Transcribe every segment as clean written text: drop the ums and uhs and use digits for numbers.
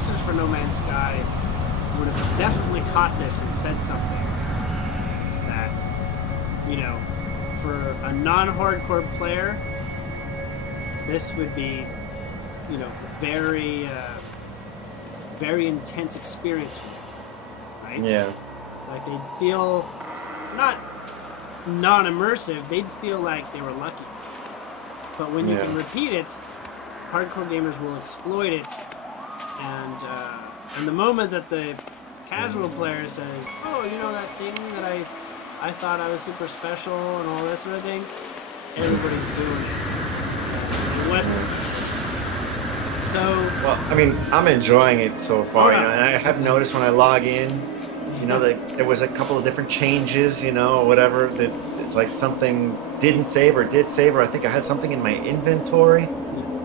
pressers for No Man's Sky would have definitely caught this and said something that, you know, for a non-hardcore player, this would be, you know, very intense experience for them, right? Yeah. Like they'd feel not non-immersive, they'd feel like they were lucky. But when you can repeat it, hardcore gamers will exploit it, and the moment that the casual player says, "Oh, you know that thing that I thought I was super special and all that sort of thing," everybody's doing it. It wasn't special. So, well, I mean, I'm enjoying it so far. You know, and I have noticed when I log in, you know, that there was a couple of different changes, you know, or whatever. That it's like something didn't save or did save, or I think I had something in my inventory,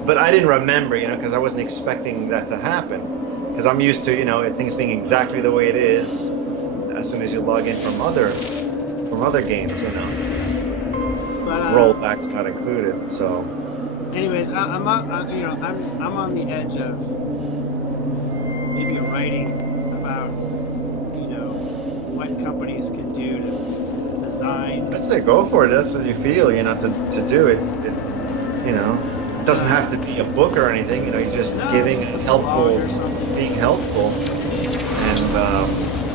but I didn't remember, you know, because I wasn't expecting that to happen. Because I'm used to, you know, things being exactly the way it is as soon as you log in from other games, you know. But, rollbacks not included, so. Anyways, I'm on the edge of maybe writing about, you know, what companies can do to design. I say go for it. That's what you feel, you know, to do it. You know, it doesn't have to be a book or anything. You know, you're just giving helpful, being helpful,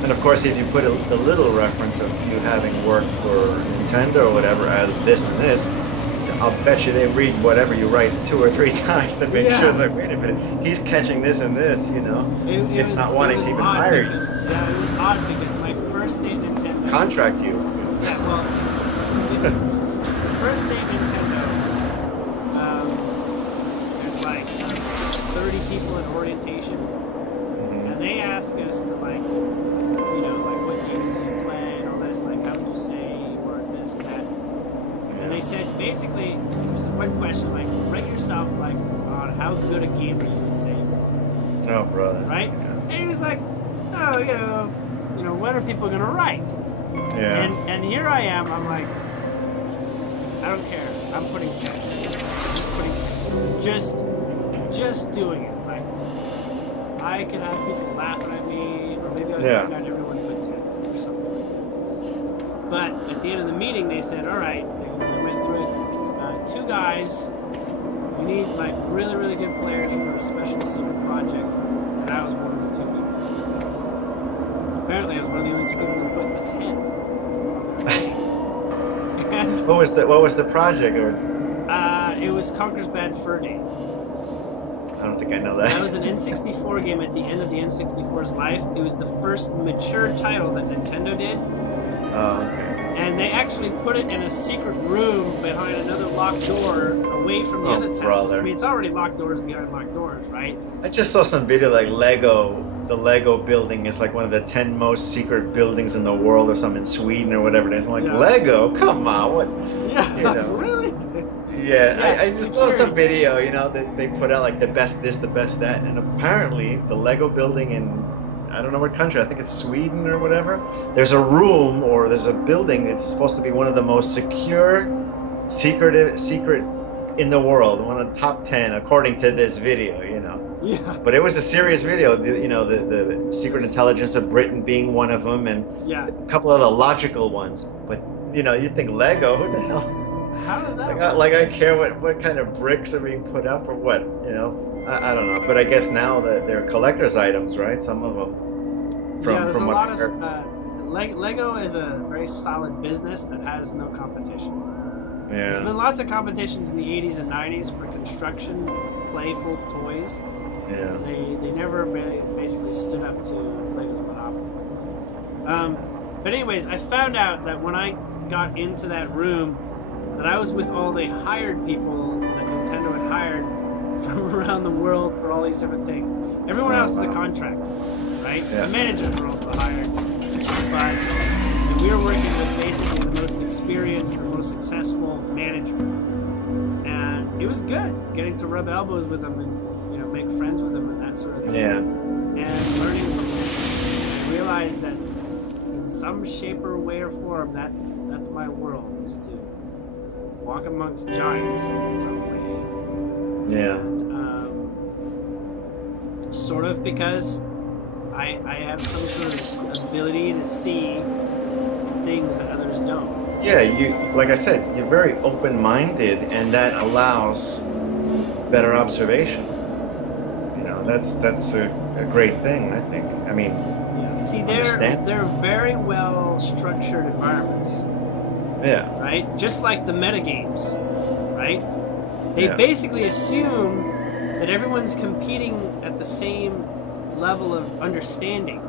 and of course, if you put a little reference of you having worked for Nintendo or whatever as this and this, I'll bet you they read whatever you write 2 or 3 times to make sure, like, wait a minute, he's catching this and this, you know, if not wanting to even hire you. Yeah, it was odd because my first day at Nintendo... Contract you. Yeah, well, first day at Nintendo, there's like 30 people in orientation, and they ask us to, like, you know, like, what games do you play and all this, like, how would you say you were this and that. And they said, basically, there's one question, like, rate yourself, like, on how good a gamer you would say you were. Oh, brother. Right? And he was like, oh, you know, what are people going to write? Yeah. And here I am, I'm like, I don't care. I'm putting 10. Just doing it. Like, I could have people laughing at me, or maybe I would find out everyone put 10 or something. But at the end of the meeting, they said, all right, they went through it. 2 guys, we need, like, really, really good players for a special secret project. And I was one of the 2 people. Apparently, I was one of the only 2 people who put a 10 on their thing. And what was the project? Or? It was Conker's Bad Fur Day. I don't think I know that. That was an N64 game at the end of the N64's life. It was the first mature title that Nintendo did. Oh, okay. And they actually put it in a secret room behind another locked door away from the other testers. I mean, it's already locked doors behind locked doors, right? I just saw some video like the Lego building is like one of the 10 most secret buildings in the world or something in Sweden or whatever it is. I'm like, Lego? Come on, what? Yeah, you know. Really? Yeah, I saw some video, you know, that they put out like the best this, the best that, and apparently the Lego building in, I don't know what country, I think it's Sweden or whatever, there's a room or there's a building that's supposed to be one of the most secret in the world, one of the top 10 according to this video, you know. Yeah. But it was a serious video, you know, the secret intelligence of Britain being one of them, and a couple of the logical ones. But, you know, you'd think Lego, who the hell? How does that work? Like I care what kind of bricks are being put up or what, you know? I don't know. But I guess now that they're collector's items, right? Some of them. There's a lot of... Lego is a very solid business that has no competition. Yeah. There's been lots of competitions in the 80s and 90s for construction, playful toys. Yeah. They never really basically stood up to Lego's monopoly. But anyways, I found out that when I got into that room, that I was with all the hired people that Nintendo had hired from around the world for all these different things. Everyone else is a contractor, right? Yeah. The managers were also hired. But we were working with basically the most experienced or most successful manager. And it was good getting to rub elbows with them and, you know, make friends with them and that sort of thing. Yeah. And learning from them. And I realized that in some shape or way or form, that's my world, is to walk amongst giants in some way. Yeah. And, sort of because I have some sort of ability to see things that others don't. Yeah, like I said, you're very open-minded, and that allows better observation. You know, that's a great thing, I think. I mean, yeah. See, they're very well structured environments. Yeah. Right? Just like the metagames, right? They Yeah. basically assume that everyone's competing at the same level of understanding.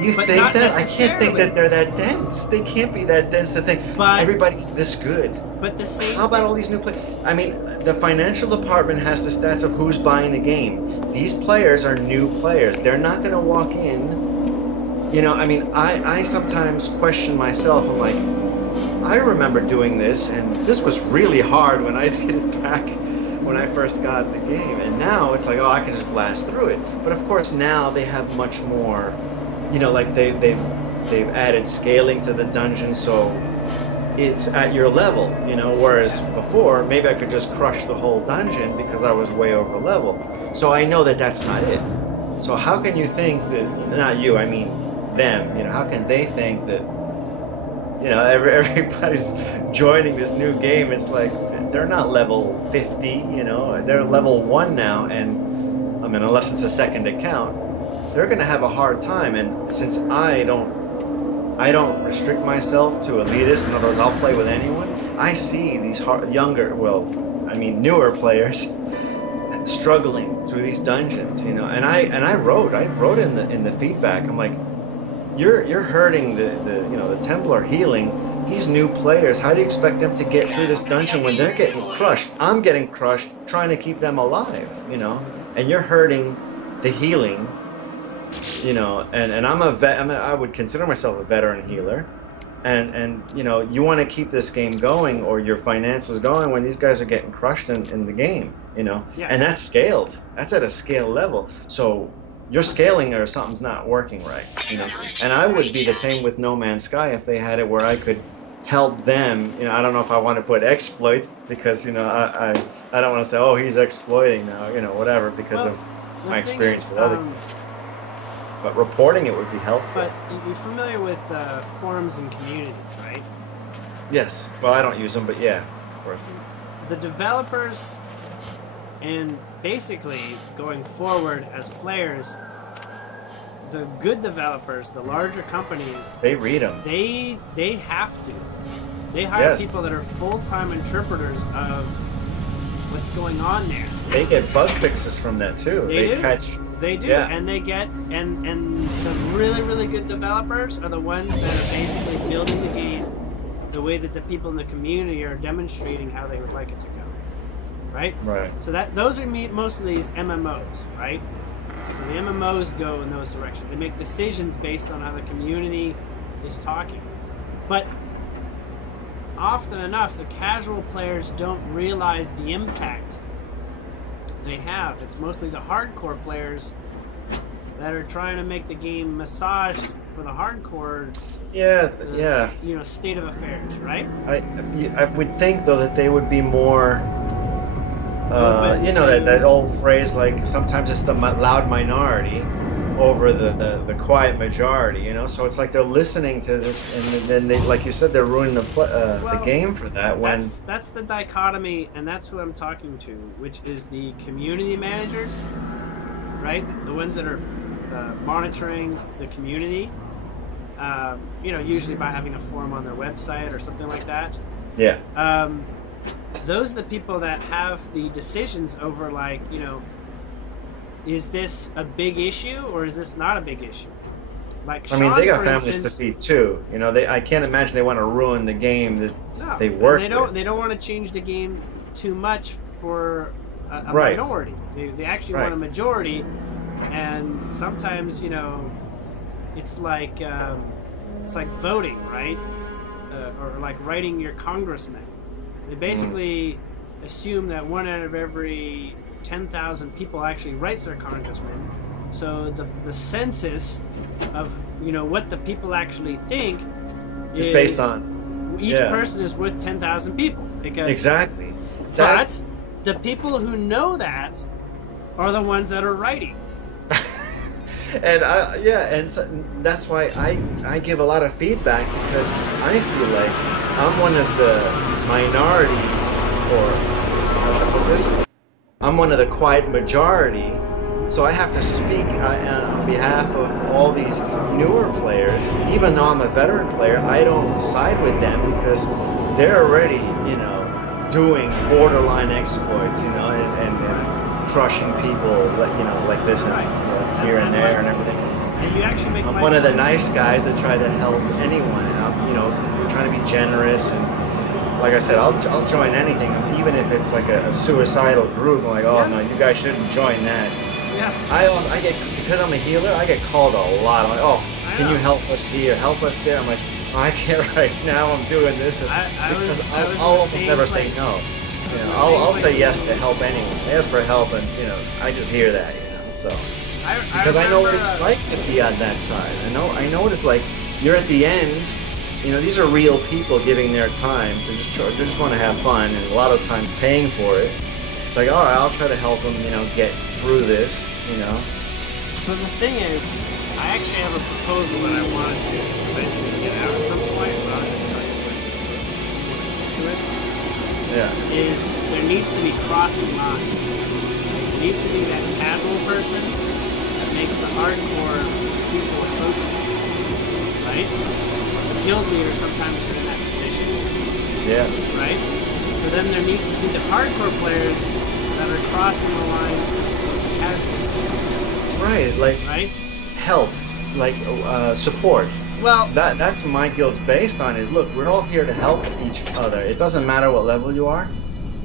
You but think not that? I can't think necessarily. that they're that dense. They can't be that dense to think But- everybody's this good. But the same How about thing- all these new players? I mean, the financial department has the stats of who's buying the game. These players are new players. They're not going to walk in. You know, I mean, I sometimes question myself. I'm like, I remember doing this, and this was really hard when I did it back when I first got the game. And now it's like, oh, I can just blast through it. But of course, now they have much more. You know, like they've added scaling to the dungeon, so it's at your level, you know, whereas before maybe I could just crush the whole dungeon because I was way over level. So I know that that's not it. So how can you think that, not you, I mean them, you know, how can they think that, you know, everybody's joining this new game? It's like they're not level 50, you know, they're level 1 now, and I mean, unless it's a second account, they're going to have a hard time. And since I don't restrict myself to elitists, in other words, I'll play with anyone. I see these newer players struggling through these dungeons, you know. And I wrote in the feedback. I'm like, you're hurting the Templar healing. These new players, how do you expect them to get through this dungeon when they're getting crushed? I'm getting crushed trying to keep them alive, you know. And you're hurting the healing. You know, and I'm a vet. I would consider myself a veteran healer, and you know, you want to keep this game going or your finances going when these guys are getting crushed in the game. You know, Yeah. and that's scaled. That's at a scale level. So you're scaling or something's not working right. You know, and I would be the same with No Man's Sky if they had it where I could help them. You know, I don't know if I want to put exploits because you know I don't want to say, oh, he's exploiting now. You know, whatever because of my experience with other. But reporting it would be helpful. But you're familiar with forums and communities, right? Yes. Well, I don't use them, but yeah, of course. The developers, and basically going forward as players, the good developers, the larger companies, They read them. they have to. They hire Yes. people that are full-time interpreters of what's going on there. They get bug fixes from that too. They do. catch. They do, Yeah. and they get and the really good developers are the ones that are basically building the game the way that the people in the community are demonstrating how they would like it to go, right? Right. So those are most of these MMOs, right? So the MMOs go in those directions. They make decisions based on how the community is talking, but often enough, the casual players don't realize the impact they have. It's mostly the hardcore players that are trying to make the game massaged for the hardcore Yeah. state of affairs, right? I would think though that they would be more. Open You know to- that old phrase like sometimes it's the loud minority over the quiet majority. You know, so it's like they're listening to this, and then they, like you said, they're ruining the Well, game for that. When That's the dichotomy, and that's who I'm talking to, which is the community managers, right? The ones that are monitoring the community. Usually by having a forum on their website or something like that. yeah. Those are the people that have the decisions over, like, you know, is this a big issue or is this not a big issue? Like, I mean, they Sean, got for families instance, to feed too. You know, I can't imagine they want to ruin the game that no, they and work They don't. with. They don't want to change the game too much for a Right. minority. They actually Right. want a majority, and sometimes, you know, it's like voting, right? Or like writing your congressman. They basically assume that 1 out of every 10,000 people actually writes their congressman. So the census of, you know, what the people actually think It's based on each yeah. person is worth 10,000 people, because exactly. but the people who know that are the ones that are writing. And so that's why I give a lot of feedback, because I feel like I'm one of the minority, or how should I put this? I'm one of the quiet majority, so I have to speak on behalf of all these newer players. Even though I'm a veteran player, I don't side with them, because they're already, doing borderline exploits, and crushing people, like this and here and there and everything. And you actually make I'm one of the nice guys that try to help anyone, and I'm, trying to be generous, and like I said, I'll join anything, even if it's like a suicidal group. I'm like, oh no, you guys shouldn't join that. Yeah. I get, because I'm a healer, I get called a lot. I'm like, oh, can you help us here, help us there? I'm like, oh, I can't right now. I'm doing this, I'll almost never say no. I'll say yes to help anyone. I ask for help, and I just hear that, so. Because I know what it's like to be on that side. I know what it's like. You're at the end. These are real people giving their time to just want to have fun, and a lot of times paying for it. It's like, all right, I'll try to help them, get through this, So the thing is, I actually have a proposal that I wanted to eventually get out at some point, but I'll just tell you when to it. Yeah. Is there needs to be crossing lines. There needs to be that casual person that makes the hardcore people approach you. Right? As a guild leader, sometimes you're in that position. Yeah. Right? But then there needs to be the hardcore players that are crossing the lines to support the casual players. Right, like help, like support. Well, that's my guild's based on is, look, we're all here to help each other. It doesn't matter what level you are.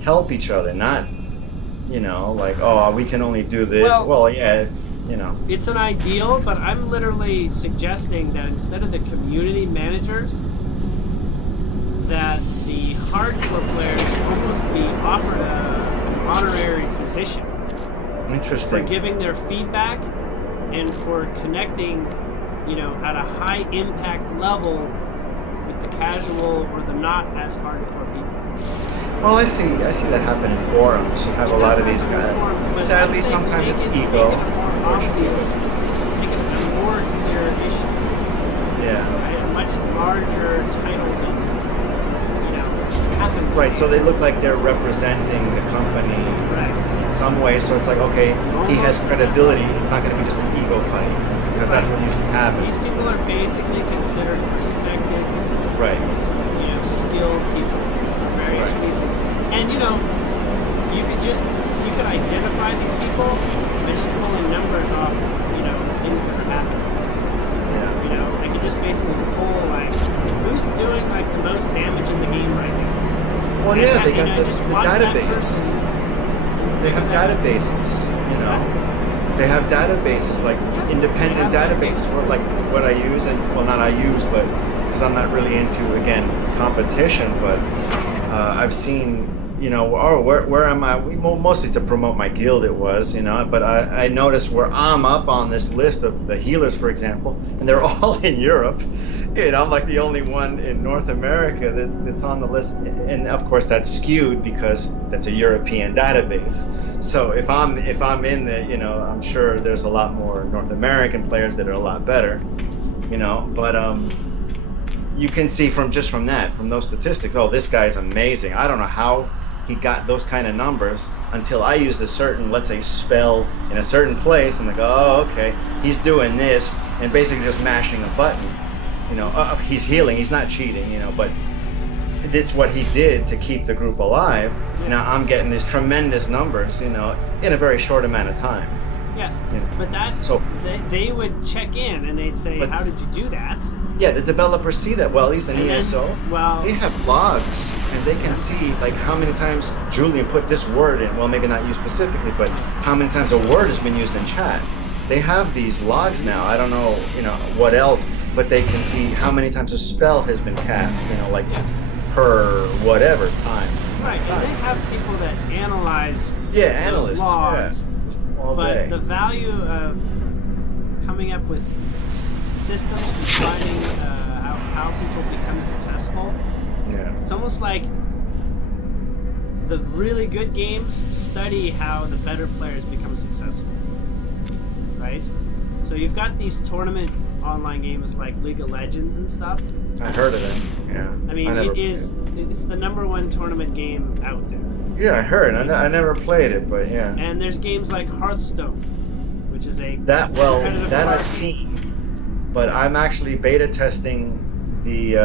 Help each other, not, like, oh, we can only do this. Well, yeah, It's an ideal, but I'm literally suggesting that instead of the community managers, that the hardcore players almost be offered an honorary position. Interesting. For giving their feedback and for connecting, at a high impact level with the casual or the not as hardcore people. Well, I see that happen in forums. You have a lot of these guys. Sadly, sometimes it's ego. Obvious, make it a more clear issue. Yeah. Right? A much larger title than, happens. Right, so they look like they're representing the company in some way. So it's like, okay, he has credibility. It's not going to be just an ego fight, because that's what usually happens. These people are basically considered respected, skilled people for various reasons. And you could identify these people by just pulling numbers off, things that are happening. Yeah. I could just basically pull who's doing the most damage in the game right now. Well, yeah, they got the database. They have databases, They have databases, independent databases for what I use, and not I use, but because I'm not really into, again, competition, but I've seen, where am I? Mostly to promote my guild it was, but I noticed where I'm up on this list of the healers, for example, and they're all in Europe. I'm like the only one in North America that's on the list, and of course that's skewed because that's a European database. So if I'm in the, I'm sure there's a lot more North American players that are a lot better, but you can see from those statistics, oh, this guy's amazing. I don't know how he got those kind of numbers until I used a certain, let's say, spell in a certain place. I'm like, oh, okay, he's doing this, and basically just mashing a button. He's healing, he's not cheating, but it's what he did to keep the group alive. Now I'm getting these tremendous numbers, in a very short amount of time. Yes, but they would check in and they'd say, how did you do that? Yeah, the developers see that. Well, at least in ESO, they have logs, and they can see how many times Julien put this word in. Well, maybe not you specifically, but how many times a word has been used in chat. They have these logs now. I don't know, what else, but they can see how many times a spell has been cast, per whatever time. Right, and they have people that analyze those logs. But the value of coming up with systems and finding how people become successful, it's almost like the really good games study how the better players become successful, right? So you've got these tournament online games like League of Legends and stuff. I heard of it. Yeah. I mean, it's the #1 tournament game out there. Yeah, I heard. I never played it, but yeah. And there's games like Hearthstone, which is a that competitive I've game. seen, but I'm actually beta testing the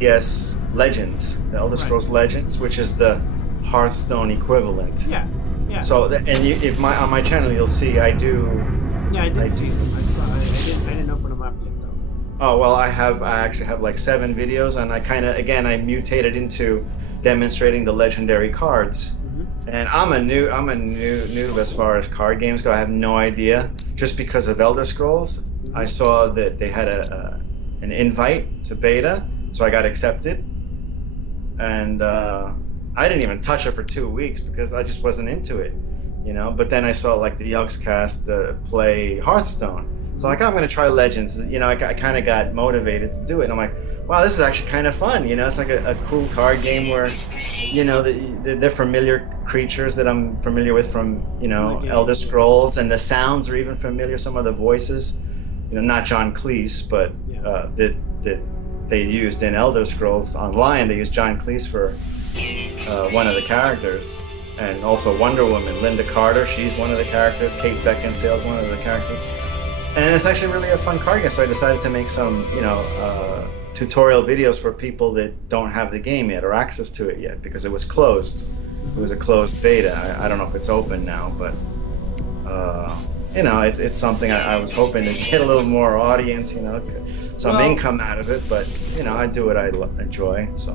ES Legends, the Elder Scrolls Legends, which is the Hearthstone equivalent. Yeah, yeah. So on my channel you'll see I do. Yeah, I did see them. I didn't open them up yet though. Oh well, I actually have like 7 videos, and I mutated into demonstrating the legendary cards. And I'm a noob as far as card games go. I have no idea. Just because of Elder Scrolls, I saw that they had an invite to beta, so I got accepted. And I didn't even touch it for 2 weeks because I just wasn't into it, you know. But then I saw like the Yugscast play Hearthstone, so like I'm gonna try Legends. You know, I kind of got motivated to do it. And I'm like, wow, this is actually kind of fun. You know, it's like a cool card game where, you know, they're familiar creatures that I'm familiar with from, you know, Elder Scrolls, and the sounds are even familiar. Some of the voices, you know, not John Cleese, but that they used in Elder Scrolls Online. They used John Cleese for one of the characters, and also Wonder Woman, Linda Carter. She's one of the characters. Kate Beckinsale's one of the characters, and it's actually really a fun card game. So I decided to make some, you know, tutorial videos for people that don't have the game yet or access to it yet, because it was closed. It was a closed beta. I don't know if it's open now, but you know, it's something I was hoping to get a little more audience, you know, some income out of it. But you know, I do what I enjoy. So.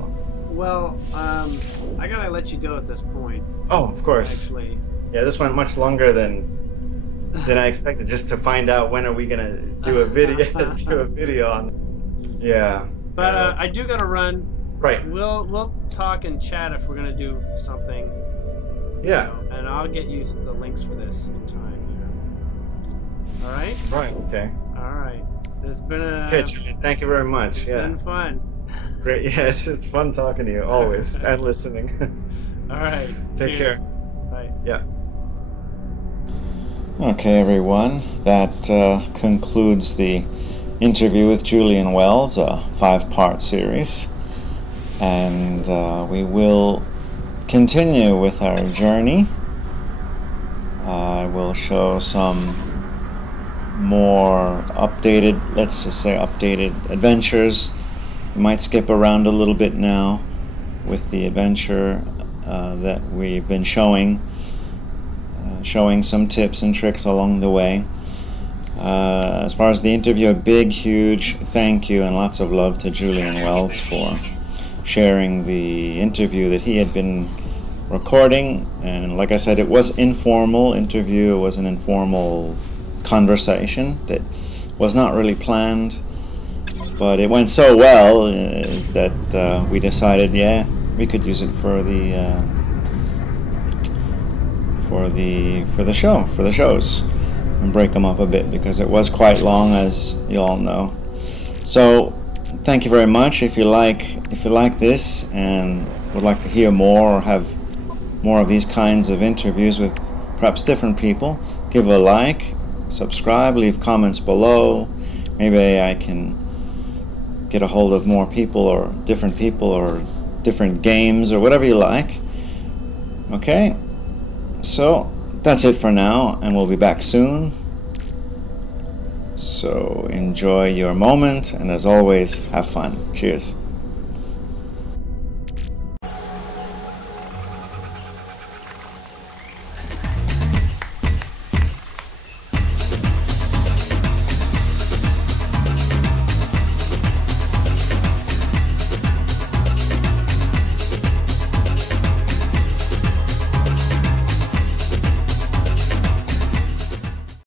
Well, I gotta let you go at this point. Oh, of course. Actually. Yeah, this went much longer than I expected, just to find out when are we gonna do a video on. Yeah. But I do gotta run. Right. We'll talk and chat if we're gonna do something. Yeah. You know, and I'll get you the links for this in time. All right. Right. Okay. All right. It's been a. Okay, Julian, thank you very much. It's been fun. Great. Yeah, it's fun talking to you always and listening. All right. Take care. Bye. Yeah. Okay, everyone. That concludes the interview with Julien Wells, a 5-part series, and we will continue with our journey. I will show some more updated, let's just say updated adventures. We might skip around a little bit now with the adventure that we've been showing some tips and tricks along the way. As far as the interview, a big, huge thank you and lots of love to Julien Wells for sharing the interview that he had been recording. And like I said, it was informal interview. It was an informal conversation that was not really planned, but it went so well that we decided, yeah, we could use it for the shows, and break them up a bit, because it was quite long, as you all know. So thank you very much. If you like this and would like to hear more or have more of these kinds of interviews with perhaps different people, give a like, subscribe, leave comments below. Maybe I can get a hold of more people or different games or whatever you like. Okay, so that's it for now, and we'll be back soon. So enjoy your moment, and as always, have fun. Cheers.